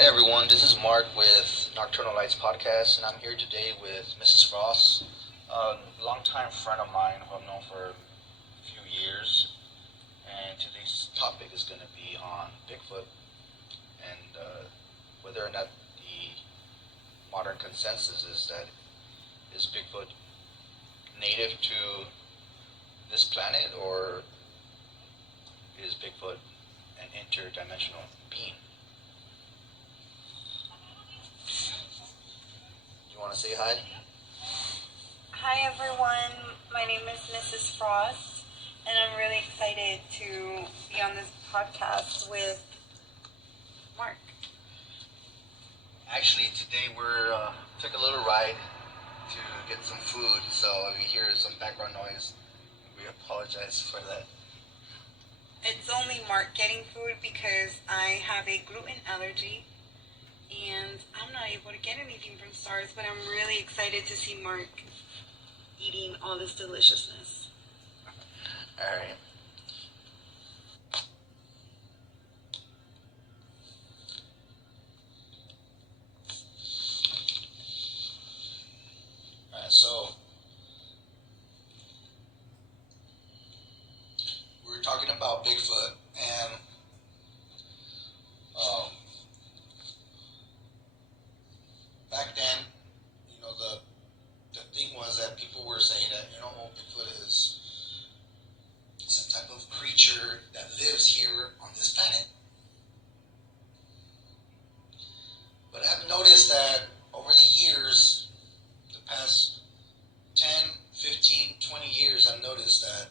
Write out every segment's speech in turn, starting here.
Hey everyone, this is Mark with Nocturnal Lights Podcast, and I'm here today with Mrs. Frost, a longtime friend of mine who I've known for a few years. And today's topic is going to be on Bigfoot and whether or not the modern consensus is that is Bigfoot native to this planet or is Bigfoot an interdimensional being? You want to say hi? Hi everyone, my name is Mrs. Frost, and I'm really excited to be on this podcast with Mark. Actually, today we're took a little ride to get some food, so if you hear some background noise, we apologize for that. It's only Mark getting food because I have a gluten allergy and I'm not able to get anything from Stars, but I'm really excited to see Mark eating all this deliciousness. All right. So we were talking about Bigfoot, and um, back then, the thing was that people were saying that Bigfoot is some type of creature that lives here on this planet. But I've noticed that over the years, the past 10, 15, 20 years, I've noticed that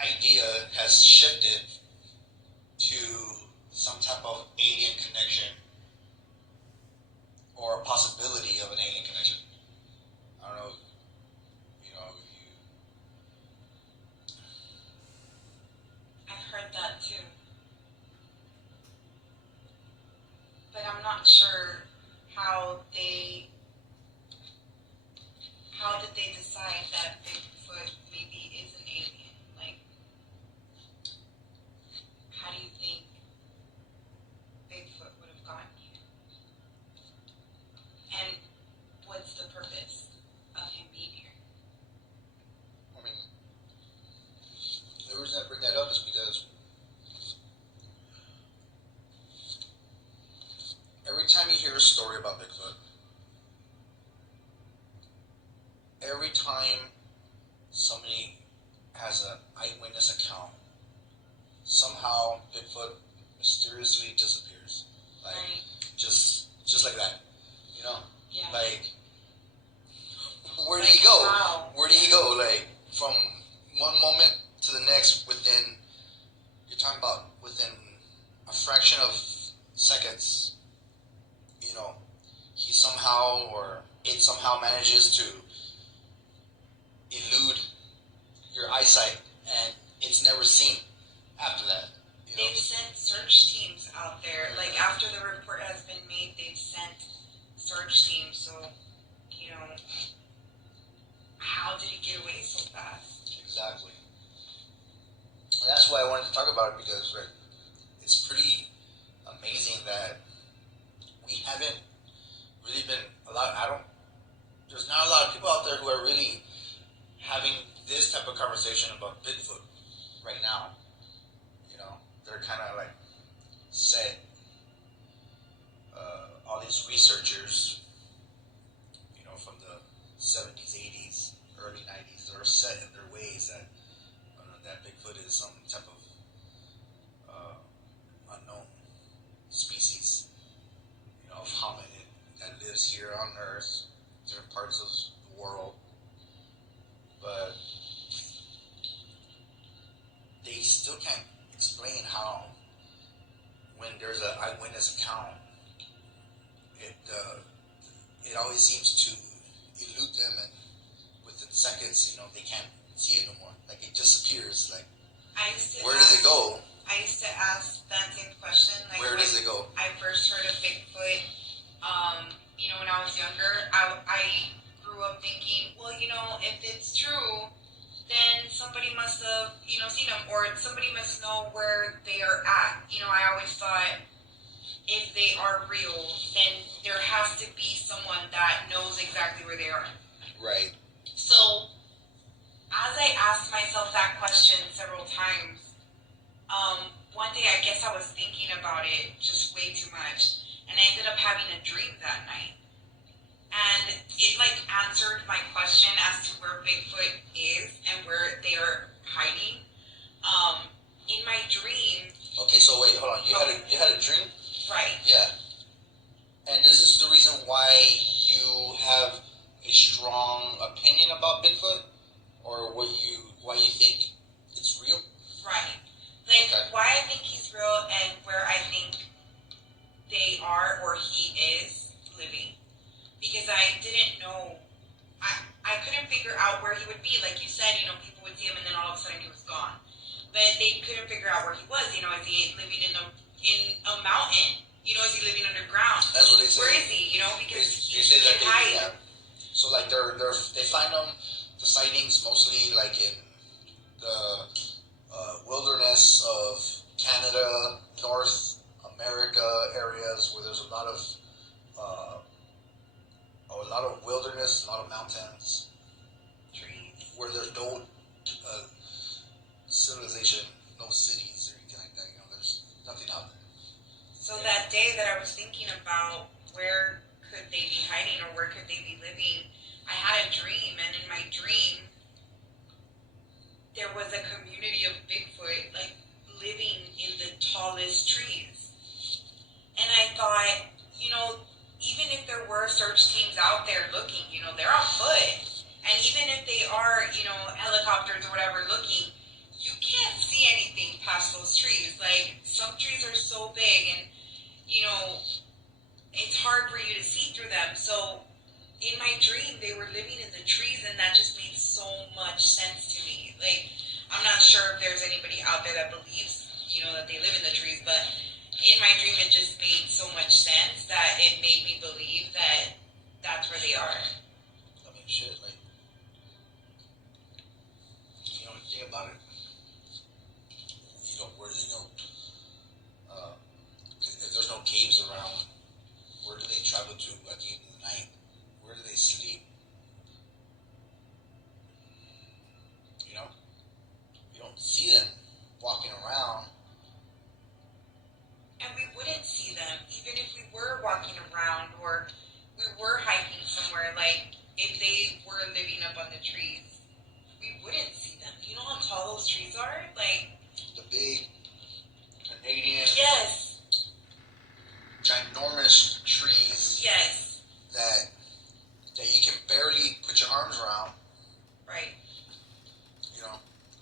idea has shifted to some type of alien connection or a possibility of an alien connection. I don't know, if you I've heard that too, but I'm not sure how did they decide that Bigfoot maybe is an alien? Like, how do you think Bigfoot would have gotten here? And what's the purpose of him being here? I mean, the reason I bring that up is because every time you hear a story about Bigfoot, every time somebody has an eyewitness account, somehow Bigfoot mysteriously disappears. Like, right. just like that. Yeah. Like, where did he go? Wow. Where did he go? Like, from one moment to the next you're talking about within a fraction of seconds, he somehow or it somehow manages to elude your eyesight and it's never seen after that. They've sent search teams out there. Like, after the report has been made, they've sent search teams. So, how did he get away so fast? Exactly. And that's why I wanted to talk about it because it's pretty amazing that we haven't really been there's not a lot of people out there who are really having this type of conversation about Bigfoot right now. They're kind of like set. All these researchers, from the 70s, 80s, early 90s, are set in their ways that Bigfoot is some type of unknown species, of hominid that lives here on Earth, different parts of the world. But they still can't explain how, when there's an eyewitness account, it always seems to elude them, and within seconds, they can't see it no more. Like, it disappears. Like, where does it go? I used to ask that same question. Like, where does it go? I first heard of Bigfoot, when I was younger, I grew up thinking, well, if it's true, then somebody must have, seen them, or somebody must know where they are at. I always thought if they are real, then there has to be someone that knows exactly where they are. Right. So, as I asked myself that question several times, one day I guess I was thinking about it just way too much, and I ended up having a dream that night. And it answered my question as to where Bigfoot is and where they are hiding. In my dream. Okay, so wait, hold on. You had a dream? Right. Yeah. And this is the reason why you have a strong opinion about Bigfoot, or why you think it's real? Right. Why I think he's real and where I think they are or he is living. Because I didn't know, I couldn't figure out where he would be. Like you said, people would see him and then all of a sudden he was gone. But they couldn't figure out where he was. Is he living in a mountain? Is he living underground? That's what they say. Where is he? Because they say that hide. So they find them, the sightings mostly in the wilderness of Canada, North America areas where there's a lot of wilderness, a lot of mountains, trees, where there's no civilization, no cities or anything like that. There's nothing out there. So that day that I was thinking about where could they be hiding or where could they be living, I had a dream, and in my dream there was a community of Bigfoot living in the tallest trees. And I thought, even if there were search teams out there looking, they're on foot. And even if they are, helicopters or whatever looking, you can't see anything past those trees. Some trees are so big and, it's hard for you to see through them. So in my dream, they were living in the trees, and that just made so much sense to me. I'm not sure if there's anybody out there that believes, that they live in the trees, but in my dream, it just made so much sense that it made me believe that that's where they are. I mean, shit, think about it. Where do they go? If there's no caves around, where do they travel to at the end of the night? Where do they sleep? You don't see them walking around. And we wouldn't see them, even if we were walking around or we were hiking somewhere, if they were living up on the trees, we wouldn't see them. You know how tall those trees are? The big Canadian, yes, ginormous trees. Yes. That you can barely put your arms around. Right.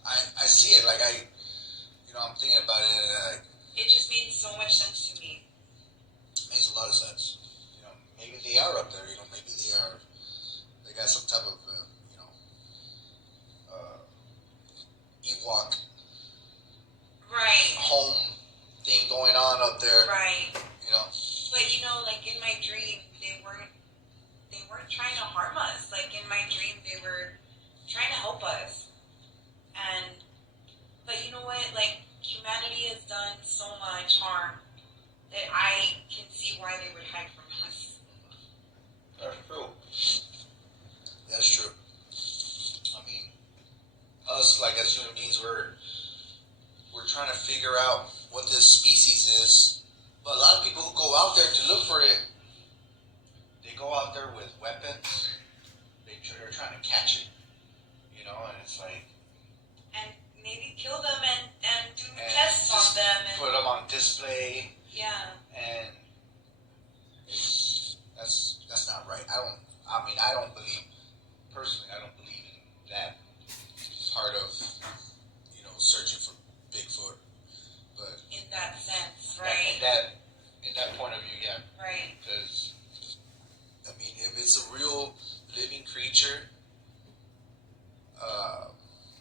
I see it. I'm thinking about it. It just made so much sense to me. Makes a lot of sense. Maybe they are up there. Maybe they got some type of, Ewok right. home thing going on up there. Right. But in my dream, they weren't trying to harm us. In my dream, they were trying to help us. But you know what? Humanity has done so much harm that I can see why they would hide from us. That's true. That's true. I mean, us, as human beings, we're trying to figure out what this species is. But a lot of people who go out there to look for it, they go out there with weapons. They're trying to catch it, and it's and maybe kill them and do tests on them and put them on display. Yeah. And that's not right. I don't believe personally. I don't believe in that part of searching for Bigfoot. But in that sense, right? In that point of view, yeah. Right. Because if it's a real living creature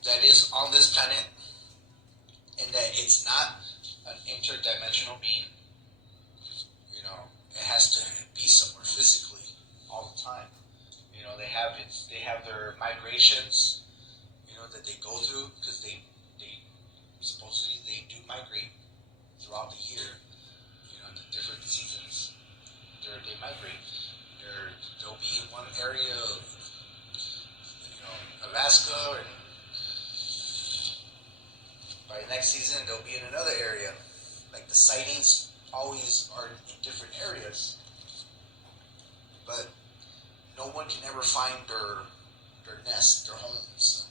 that is on this planet, and that it's not an interdimensional being, it has to be somewhere physically all the time. They have their migrations, that they year, in the different seasons, they migrate. They'll be in one area of, Alaska, and by next season they'll be in another area. Like the sightings always are in different areas, but no one can ever find their nest, their homes,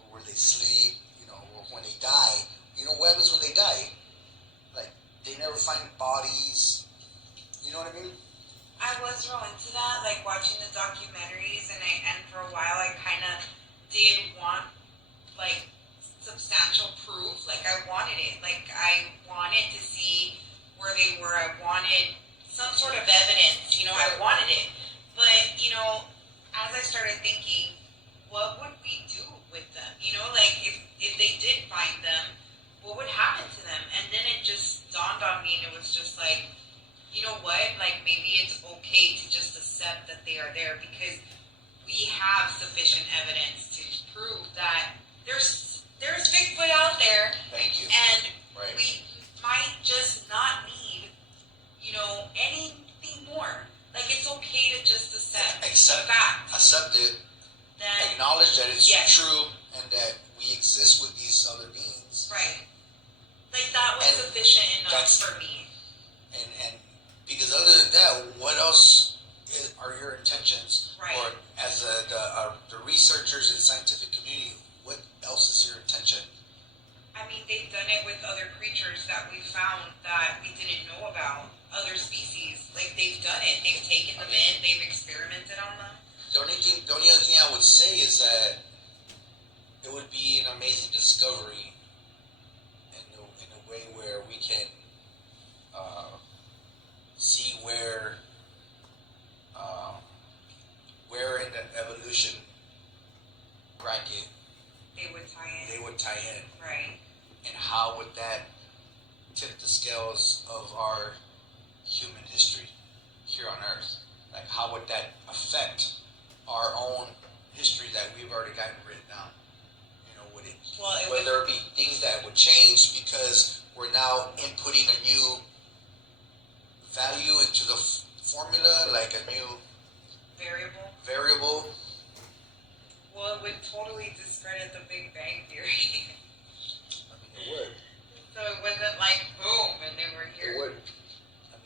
or where they sleep, or when they die. You know what happens when they die? Like, they never find bodies. You know what I mean? I was real into that, like watching the documentaries, and for a while I kind of did want like substantial proof. Like I wanted it. Like I wanted to see where they were. I wanted some sort of evidence. I wanted it. But as I started thinking, what would we do with them? Like if they did find them, what would happen to them? And then it just dawned on me, and it was just like, you know what? Like maybe it's okay to just accept that they are there, because we have sufficient evidence to prove that there's Bigfoot out there. Thank you. And right. We might just not need, anything more. Like it's okay to just accept facts. Accept it. Then, acknowledge that it's true and that we exist with these other beings. Right. Like that was sufficient enough for me. And because other than that, what else are your intentions? Right. Or as the researchers in the scientific community, what else is your intention? I mean, they've done it with other creatures that we found that we didn't know about, other species. Like they've done it. They've taken them in. They've experimented on them. The only other thing I would say is that it would be an amazing discovery in a way where we can see where in the evolution bracket they would tie in. Right. And how would that tip the scales of our human history here on Earth? Like, how would that affect our own history that we've already gotten written down? Whether it be things that would change because we're now inputting a new value into the formula, like a new variable. Well, it would totally discredit the Big Bang Theory. It would. So it wasn't like boom and they were here. It would.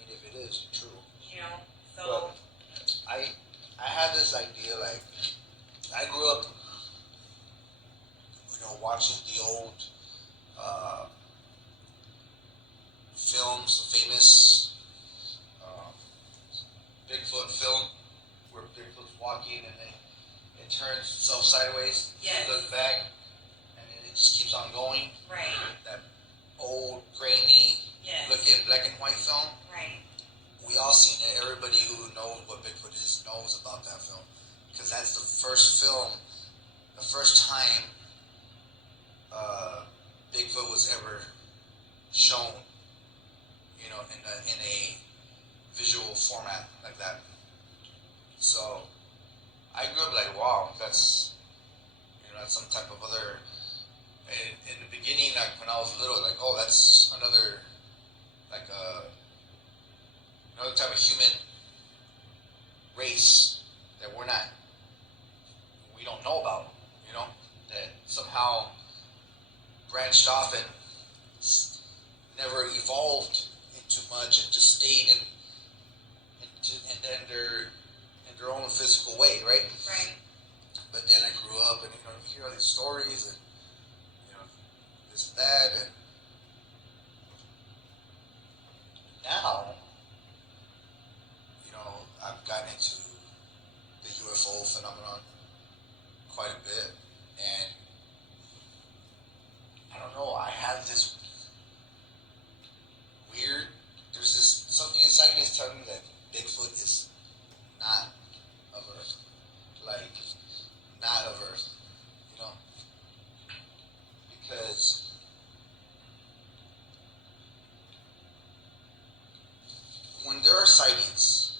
If it is true. So. But I had this idea, like, I grew up, watching the old films, the famous Bigfoot film, where Bigfoot's walking and then it turns itself sideways, yes. Looks back, and then it just keeps on going. Right. That old, grainy, yes. looking black and white film. Right. We all seen it. Everybody who knows what Bigfoot is knows about that film, because that's the first film, the first time Bigfoot was ever shown, in a visual format like that. So I grew up like, wow, that's that's some type of other. In the beginning, like when I was little, like, oh, that's another, like another type of human race that we don't know about, that somehow branched off and never evolved into much and just stayed in their own physical way, right? Right. But then I grew up and you hear all these stories and this and that, and now I've gotten into the UFO phenomenon quite a bit, and I don't know, I have this weird, there's this something inside me that's telling me that Bigfoot is not of Earth, like not of Earth, because when there are sightings,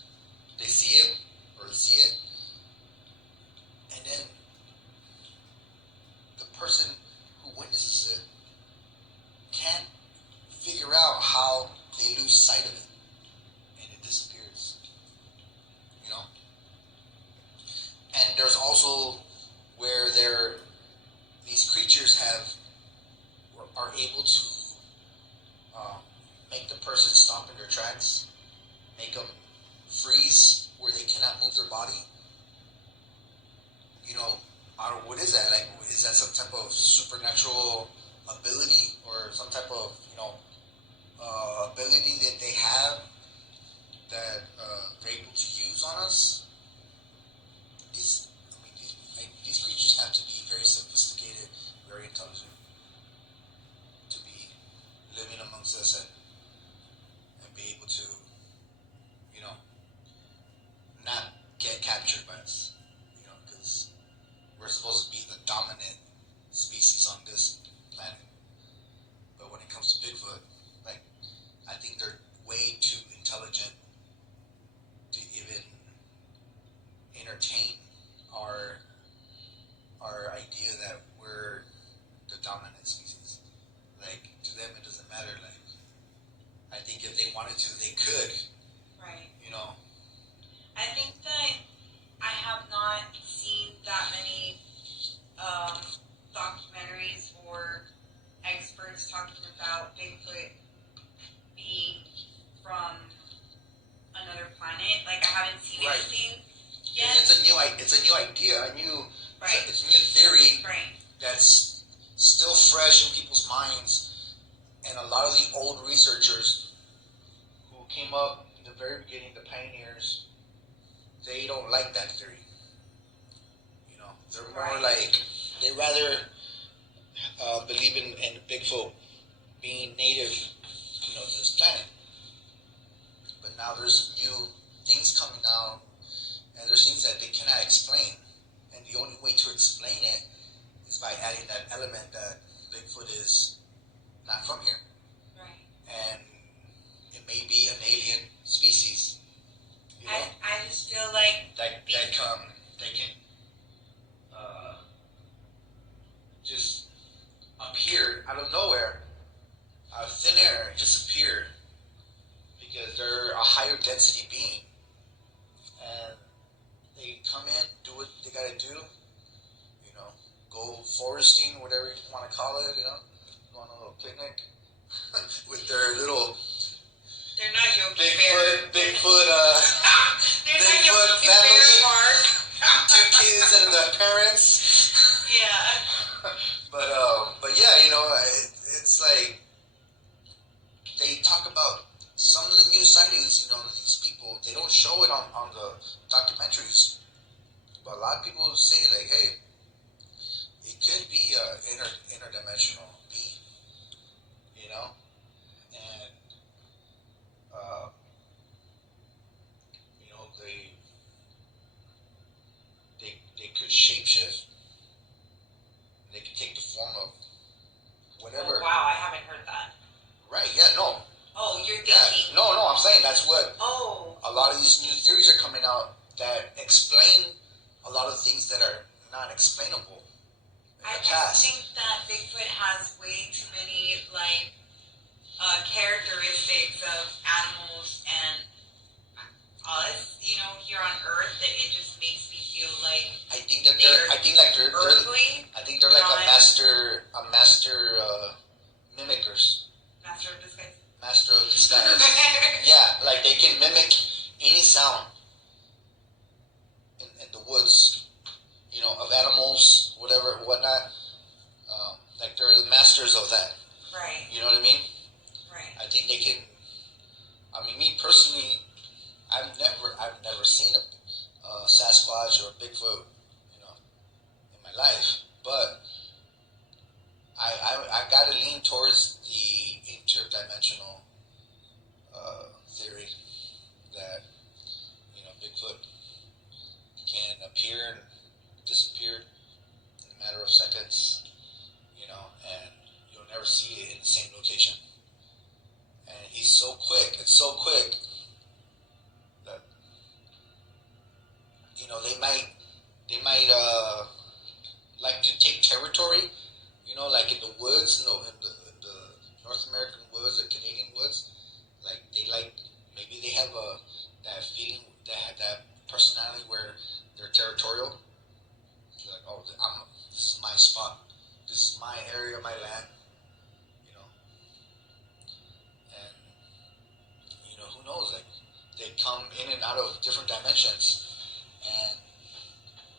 they see it, and then the person who witnesses it can't figure out how sight of it, and it disappears. You know. And there's also where these creatures are able to make the person stop in their tracks, make them freeze where they cannot move their body. You know, what is that? Like, is that some type of supernatural ability or some type of ability that they have that they're able to use on us? These creatures have to be very sophisticated, very intelligent to be living amongst us and be able to, not get captured by us, because we're supposed to be the dominant species on this planet. But when it comes to Bigfoot, like, I think they're way too intelligent to even entertain our idea that we're the dominant species. Like, to them it doesn't matter. Like, I think if they wanted to, they could. Right. I think that I have not seen that many documentaries or experts talking about Bigfoot being from another planet. Like, I haven't seen anything yet. It's a new idea. It's a new theory. Right. That's still fresh in people's minds, and a lot of the old researchers who came up in the very beginning, the pioneers, they don't like that theory. They're more like, they rather believe in Bigfoot being native, to this planet. But now there's new things coming out, and there's things that they cannot explain, and the only way to explain it is by adding that element that Bigfoot is not from here. Right. And it may be an alien species. I just feel like they can just appear out of nowhere, out of thin air, just appear because they're a higher density being, and they come in, do what they gotta do, go foresting, whatever you want to call it, go on a little picnic with their little they're not Yogi Bigfoot, they're Bigfoot not Yogi family, Bear, Mark. 2 kids and the parents. Yeah. But yeah, it's like they talk about some of the new sightings. These people, they don't show it on the documentaries, but a lot of people say, like, hey, it could be a interdimensional being, and they could shapeshift. They could take the form of whatever. Oh, wow, I haven't heard that. Right? Yeah. No. Oh, you're thinking. Yeah. No. I'm saying that's what. Oh. A lot of these new theories are coming out that explain a lot of things that are not explainable. I just think that Bigfoot has way too many characteristics of animals and us, here on Earth, that it just makes me feel like I think they're earthly. I think they're like a master mimickers. Master of disguise. Master of disguise. Yeah, like they can mimic any sound in the woods, of animals, whatnot. Like they're the masters of that. Right. You know what I mean? Right. I think they can. I mean, me personally, I've never seen a Sasquatch or a Bigfoot, in my life. But I gotta lean towards the interdimensional theory that Bigfoot can appear and disappear in a matter of seconds, and you'll never see it in the same location. And he's so quick. It's so quick that they might like to take territory, like in the woods, in the North American woods or Canadian woods. Like they like in and out of different dimensions, and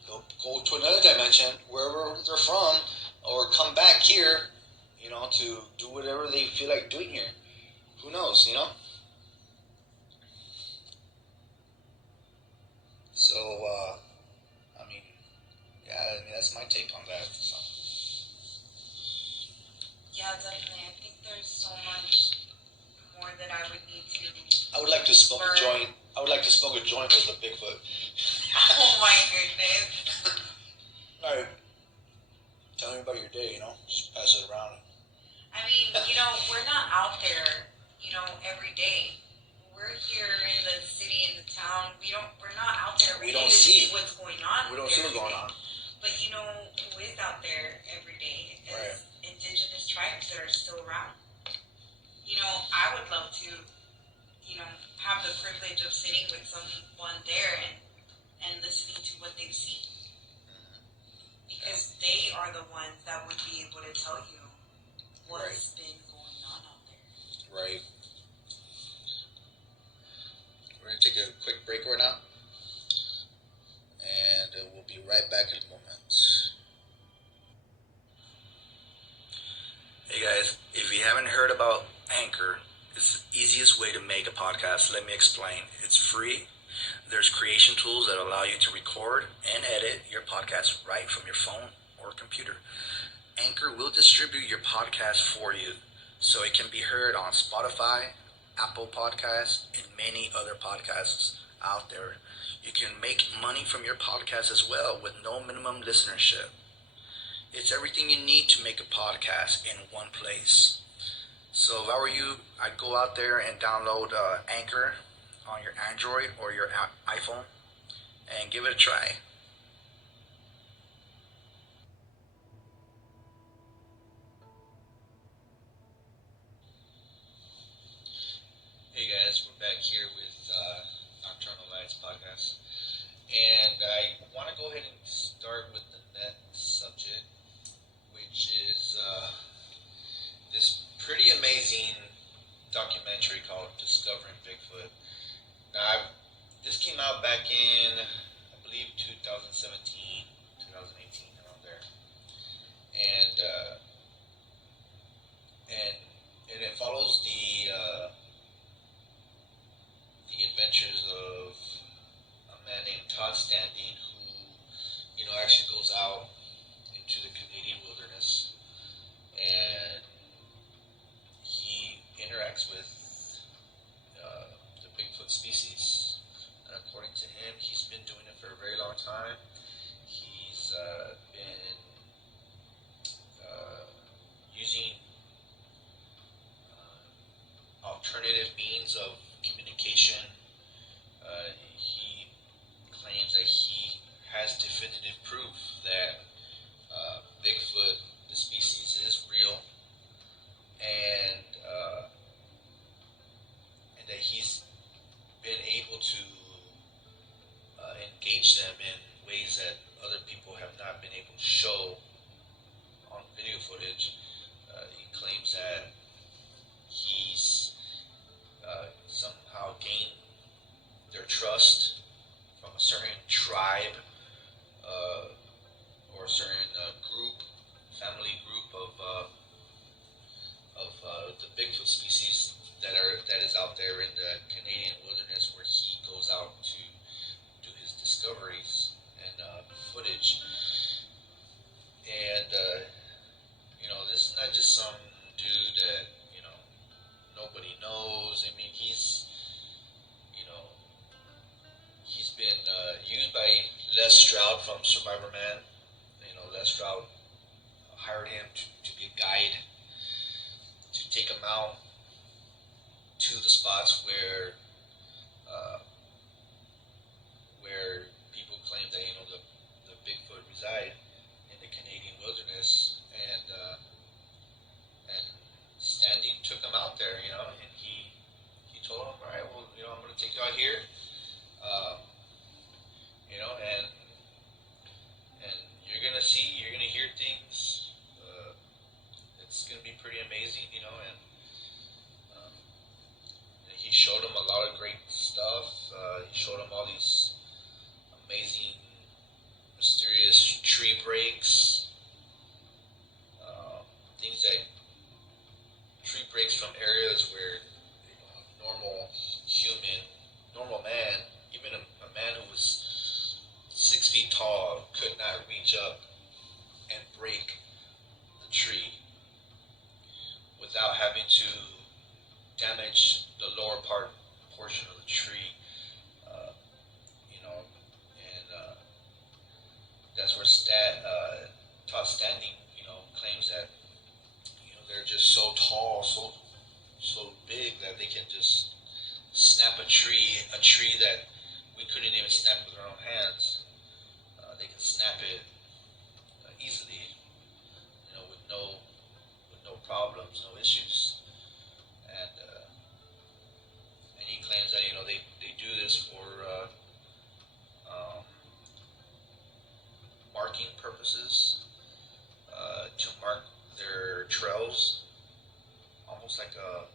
they'll go to another dimension wherever they're from, or come back here, to do whatever they feel like doing here. Who knows, So, that's my take on that. So. Yeah, definitely. I think there's so much more that I would need to. I would like to smoke a joint. I would like to smoke a joint with a Bigfoot. Oh my goodness. All right. Tell me about your day, just pass it around. I mean, we're not out there, every day. We're here in the city, in the town. We're not out there every day to see what's going on. We don't see what's going on. But who is out there every day is right. Indigenous tribes that are still around. I would love to, have the privilege of sitting with someone there and listening to what they've seen. Because they are the ones that would be able to tell you what's been going on out there. Right. We're going to take a quick break right now. And we'll be right back in a moment. Hey guys, if you haven't heard about Anchor, it's the easiest way to make a podcast. Let me explain. It's free. There's creation tools that allow you to record and edit your podcast right from your phone or computer. Anchor will distribute your podcast for you so it can be heard on Spotify, Apple Podcasts, and many other podcasts out there. You can make money from your podcast as well with no minimum listenership. It's everything you need to make a podcast in one place. So if I were you, I'd go out there and download Anchor on your Android or your iPhone and give it a try. Hey guys, we're back here with Nocturnal Lights Podcast, and I want to go ahead and start with the next subject, which is this pretty amazing documentary called Discovering Bigfoot. Now, this came out back in, I believe, 2017, 2018, around there, and it follows the adventures of a man named Todd Standing, who, actually goes out into the Canadian wilderness, and he interacts with the Bigfoot species. And according to him, he's been doing it for a very long time. He's been using alternative means of communication. He claims that he has definitive proof that Bigfoot, the species, is real, and that he's been able to engage them in ways that other people have not been able to show on video footage. He claims that he's somehow gained their trust from a certain tribe or a certain family group of the Bigfoot species that is out there in the Canadian wilderness, where he goes out to do his discoveries and footage. And this is not just some dude that nobody knows. I mean, he's been used by Les Stroud from Survivor Man. Les Stroud hired him to be a guide, to take him out to the spots where people claim that the Bigfoot reside in the Canadian wilderness, and Standing took him out there, and he told him, all right, well, I'm going to take you out here, and you're going to see, you're going to hear things. It's going to be pretty amazing, and he showed him a lot of great stuff. he showed him all these amazing, mysterious tree breaks, things that tree breaks from areas where normal human, normal man, even a man who was 6 feet tall could not reach up and break the tree without having to damage the lower portion of the tree. Uh, and that's where Todd Standing, claims that they're just so tall, so big that they can just snap a tree that we couldn't even snap with our own hands. They can snap it easily, with no problems, no issues, and he claims that they do this for um, marking purposes, to mark their trails, almost like a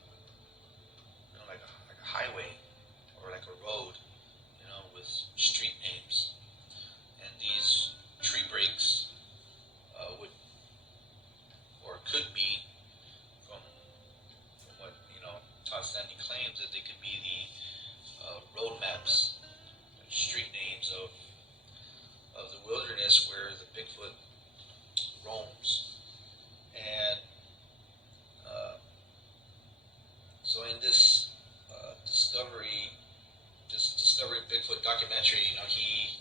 highway or like a road, with street names. And these tree breaks would or could be, from what Todd Stanley claims, that they could be the road maps, street names of the wilderness where the Bigfoot roams. And so in this Discovery Bigfoot documentary, he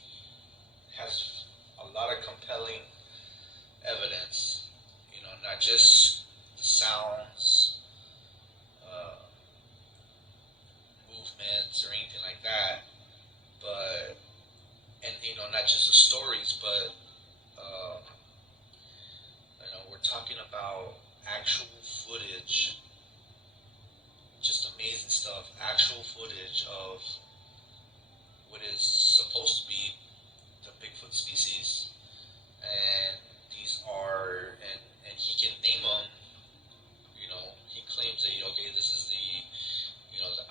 has a lot of compelling evidence, not just the sounds, movements, or anything like that, but, and, not just the stories, but, we're talking about actual footage, just amazing stuff, actual footage of what is supposed to be the Bigfoot species. And these are, and he can name them, he claims that, okay, this is the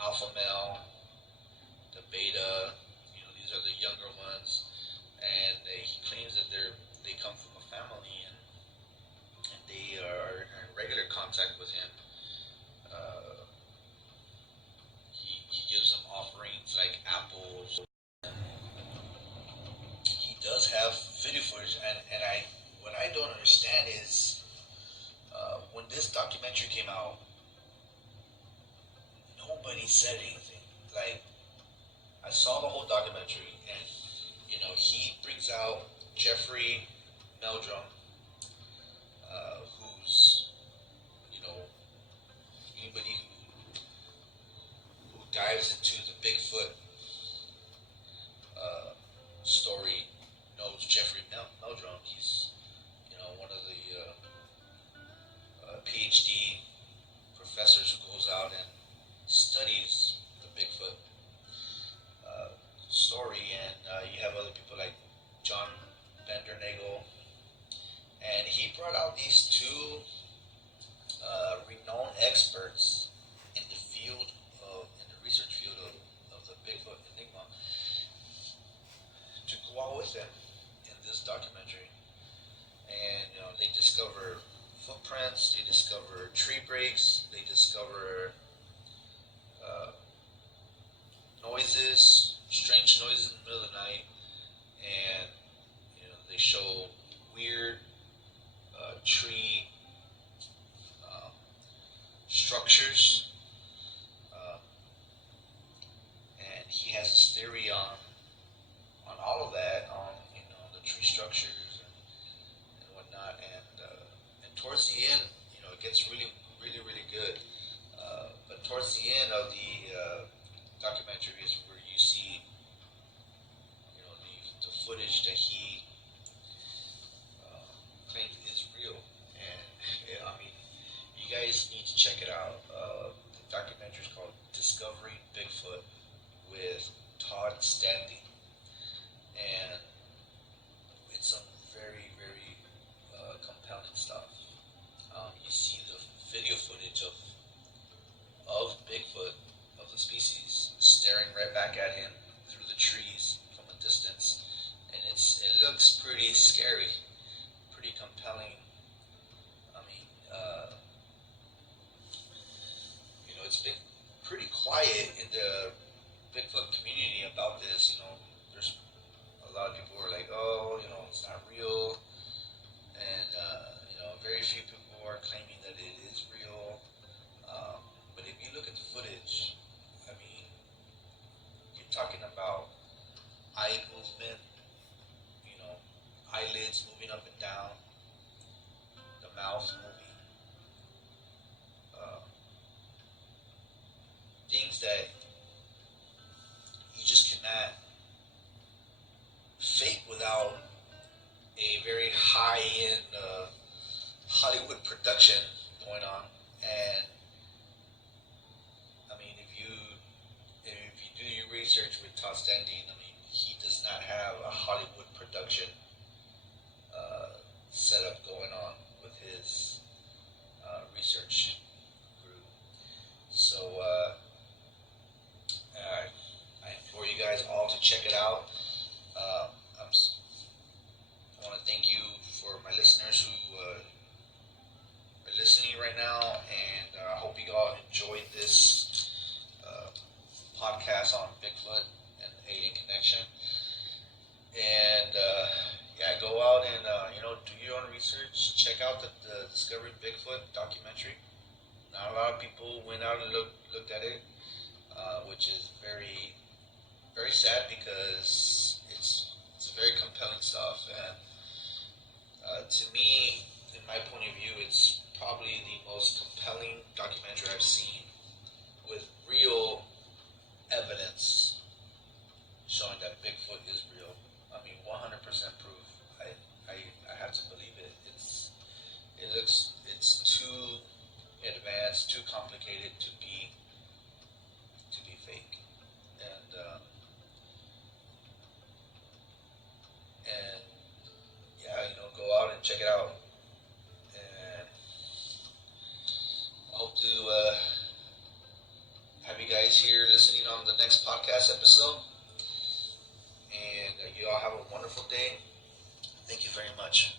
alpha male, the beta, these are the younger ones, and he claims that they come from a family, and they are in regular contact with him. He gives them offerings like apples. He does have video footage, and what I don't understand is, when this documentary came out, nobody said anything. Like, I saw the whole documentary, and he brings out Jeffrey Meldrum, who's anybody who dives into the Bigfoot story knows Jeffrey Meldrum. He's one of the PhD professors who goes out and studies the Bigfoot story, and you have other people like John Bendernagel, and he brought out these two renowned experts in the research field of the Bigfoot enigma, to go out with them in this documentary. And they discover footprints, they discover tree breaks, they discover noises, strange noises in the middle of the night, and they show weird tree structures, and he has this theory on all of that, on the tree structures and whatnot, and towards the end, it gets really, really, really good. But towards the end of the documentary is where you see, the footage that he claims is real, and you guys need to check it out. The documentary is called "Discovering Bigfoot" with Todd Standing, and it's some very, very compelling stuff. You see the video footage of Bigfoot, of the species, staring right back at him through quiet in the Bigfoot community about this. There's a lot of people who are like, oh, it's not real, and very few people are claiming that it is real. But if you look at the footage, I mean, you're talking about eye movement, you know, eyelids moving up and down, the mouth moving, uh, things that you just cannot fake without a very high-end Hollywood production going on. And I mean, if you do your research with Todd Standing, I mean, he does not have a Hollywood production setup going on with his research group. So I implore you guys all to check it out. I want to thank you for my listeners who are listening right now, and I hope you all enjoyed this podcast on Bigfoot and alien connection. And yeah, go out and do your own research. Check out the Discovering Bigfoot documentary. Not a lot of people went out and looked at it, which is very, very sad because it's very compelling stuff. And to me, in my point of view, it's probably the most compelling documentary I've seen with real evidence showing that Bigfoot is real. I mean, 100% proof. I have to believe it. It's too advanced, too complicated to be fake. And yeah, go out and check it out. And I hope to have you guys here listening on the next podcast episode. And you all have a wonderful day. Thank you very much.